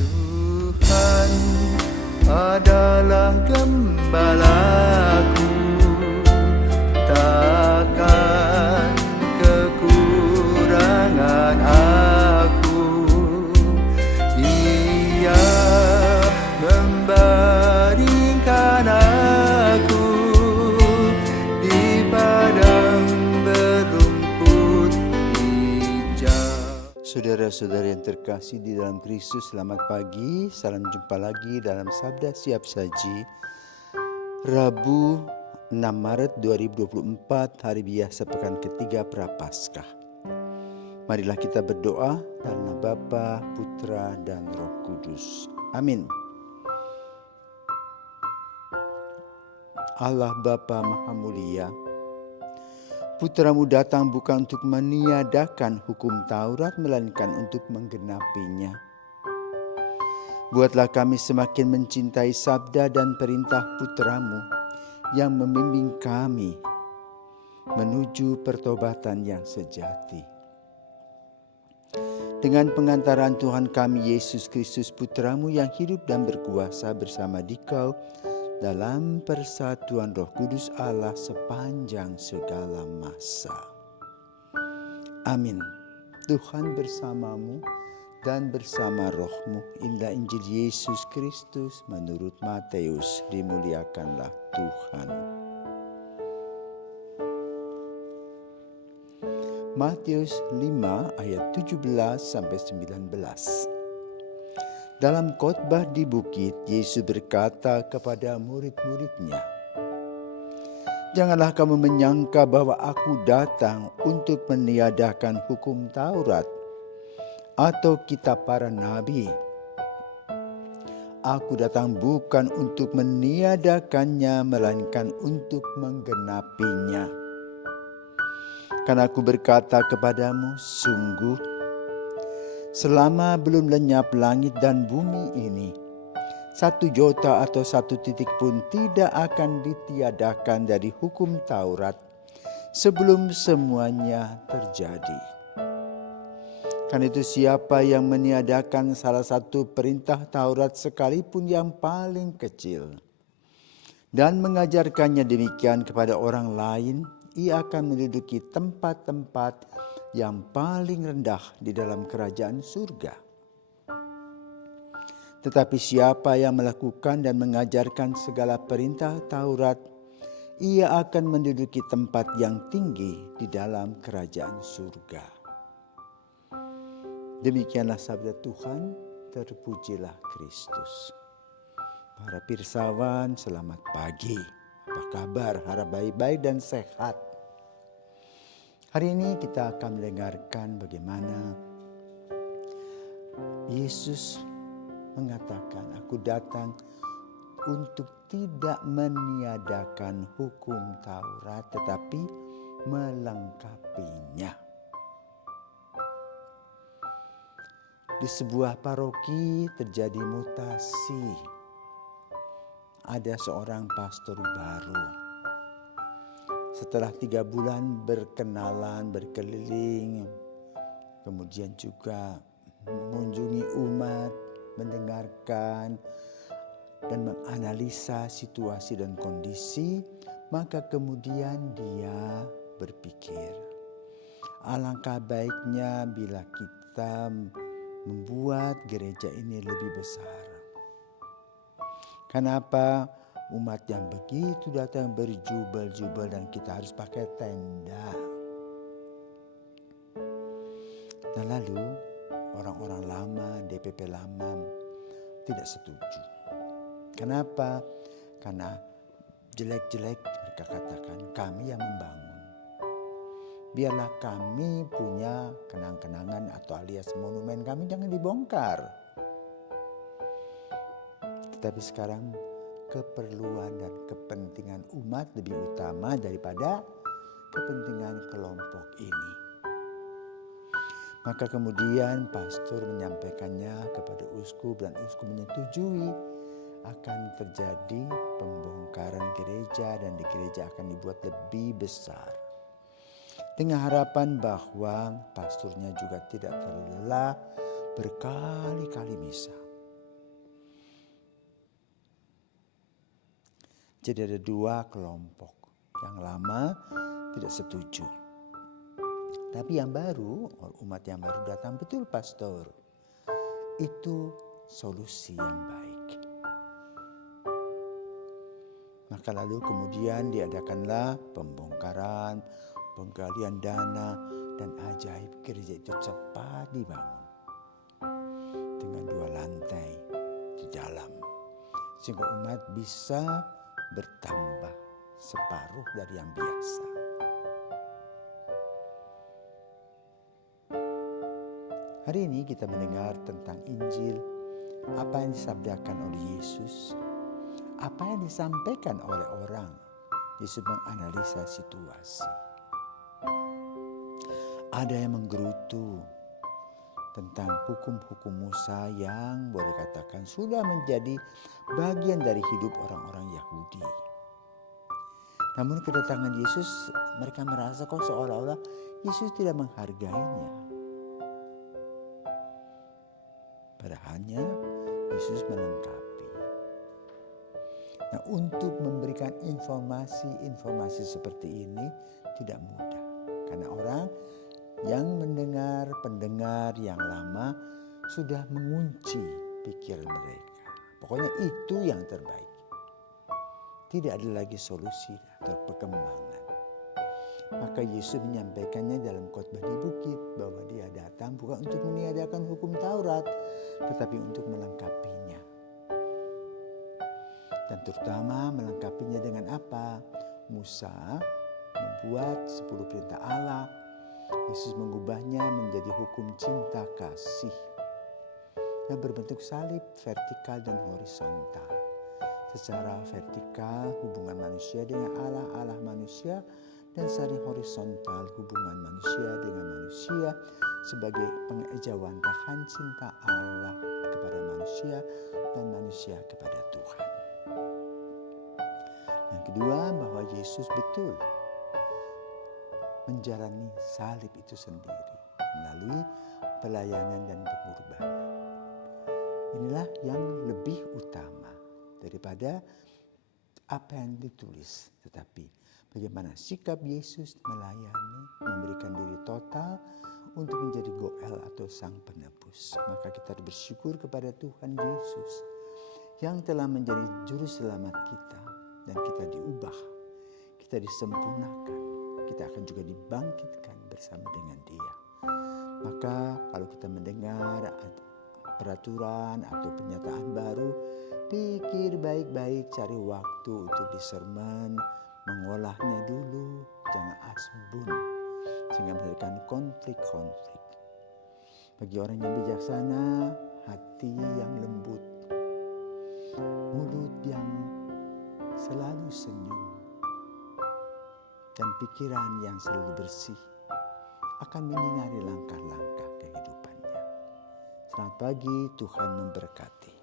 Tuhan adalah gembalaku, takkan kekurangan aku. Dia membaringkan aku di padang berumput hijau. Saudara-saudara yang terkasih di dalam Kristus, selamat pagi. Salam jumpa lagi dalam Sabda Siap Saji, Rabu 6 Maret 2024, hari biasa pekan ketiga Prapaskah. Marilah kita berdoa dalam nama Bapa, Putra, dan Roh Kudus. Amin. Allah Bapa Maha Mulia, Putramu datang bukan untuk meniadakan hukum Taurat, melainkan untuk menggenapinya. Buatlah kami semakin mencintai sabda dan perintah Putramu yang membimbing kami menuju pertobatan yang sejati. Dengan pengantaran Tuhan kami Yesus Kristus Putramu yang hidup dan berkuasa bersama Dikau dalam persatuan Roh Kudus Allah sepanjang segala masa. Amin. Tuhan bersamamu dan bersama rohmu. Inilah Injil Yesus Kristus menurut Matius. Dimuliakanlah Tuhan. Matius 5 ayat 17 sampai 19. Dalam khotbah di bukit, Yesus berkata kepada murid-muridnya, "Janganlah kamu menyangka bahwa aku datang untuk meniadakan hukum Taurat atau kitab para nabi. Aku datang bukan untuk meniadakannya, melainkan untuk menggenapinya. Karena aku berkata kepadamu, sungguh, selama belum lenyap langit dan bumi ini, 1 jota atau 1 titik pun tidak akan ditiadakan dari hukum Taurat sebelum semuanya terjadi. Karena itu siapa yang meniadakan salah satu perintah Taurat sekalipun yang paling kecil dan mengajarkannya demikian kepada orang lain, ia akan menduduki tempat-tempat yang paling rendah di dalam kerajaan surga. Tetapi siapa yang melakukan dan mengajarkan segala perintah Taurat, ia akan menduduki tempat yang tinggi di dalam kerajaan surga." Demikianlah sabda Tuhan, terpujilah Kristus. Para pirsawan, selamat pagi. Apa kabar? Harap baik-baik dan sehat. Hari ini kita akan mendengarkan bagaimana Yesus mengatakan, "Aku datang untuk tidak meniadakan hukum Taurat, tetapi melengkapinya." Di sebuah paroki terjadi mutasi. Ada seorang pastor baru. Setelah 3 bulan berkenalan, berkeliling, kemudian juga mengunjungi umat, mendengarkan dan menganalisa situasi dan kondisi, maka kemudian dia berpikir, alangkah baiknya bila kita membuat gereja ini lebih besar. Kenapa? Umat yang begitu datang berjubel-jubel dan kita harus pakai tenda. Dan lalu orang-orang lama, DPP lama tidak setuju. Kenapa? Karena jelek-jelek mereka katakan, kami yang membangun. Biarlah kami punya kenang-kenangan atau alias monumen kami, jangan dibongkar. Tetapi sekarang keperluan dan kepentingan umat lebih utama daripada kepentingan kelompok ini. Maka kemudian pastor menyampaikannya kepada uskup dan uskup menyetujui akan terjadi pembongkaran gereja dan di gereja akan dibuat lebih besar. Dengan harapan bahwa pastornya juga tidak terlelah berkali-kali misa. Jadi ada dua kelompok. Yang lama tidak setuju. Tapi yang baru, umat yang baru datang, betul pastor. Itu solusi yang baik. Maka lalu kemudian diadakanlah pembongkaran, penggalian dana, dan ajaib gereja itu cepat dibangun. Dengan 2 lantai di dalam. Sehingga umat bisa bertambah separuh dari yang biasa. Hari ini kita mendengar tentang Injil, apa yang disabdakan oleh Yesus, apa yang disampaikan oleh orang. Yesus menganalisa situasi. Ada yang menggerutu tentang hukum-hukum Musa yang boleh katakan sudah menjadi bagian dari hidup orang-orang Yahudi. Namun kedatangan Yesus, mereka merasa kok seolah-olah Yesus tidak menghargainya. Padahalnya Yesus melengkapi. Nah, untuk memberikan informasi seperti ini tidak mudah. Karena orang yang pendengar yang lama sudah mengunci pikiran mereka. Pokoknya itu yang terbaik. Tidak ada lagi solusi atau perkembangan. Maka Yesus menyampaikannya dalam khotbah di bukit bahwa dia datang bukan untuk meniadakan hukum Taurat, tetapi untuk melengkapinya. Dan terutama melengkapinya dengan apa? Musa membuat 10 perintah Allah. Yesus mengubahnya menjadi hukum cinta kasih yang berbentuk salib vertikal dan horizontal. Secara vertikal hubungan manusia dengan Allah, Allah manusia, dan secara horizontal hubungan manusia dengan manusia sebagai pengejawantahan cinta Allah kepada manusia dan manusia kepada Tuhan. Yang kedua, bahwa Yesus betul menjalani salib itu sendiri melalui pelayanan dan pengorbanan. Inilah yang lebih utama daripada apa yang ditulis, tetapi bagaimana sikap Yesus melayani, memberikan diri total untuk menjadi Goel atau Sang Penebus. Maka kita bersyukur kepada Tuhan Yesus yang telah menjadi juru selamat kita, dan kita diubah, kita disempurnakan, kita akan juga dibangkitkan bersama dengan Dia. Maka kalau kita mendengar peraturan atau pernyataan baru, pikir baik-baik, cari waktu untuk diserman, mengolahnya dulu, jangan asbun, sehingga menghasilkan konflik-konflik. Bagi orang yang bijaksana, hati yang lembut, mulut yang selalu senyum, dan pikiran yang selalu bersih akan menyinari langkah-langkah kehidupannya. Selamat pagi, Tuhan memberkati.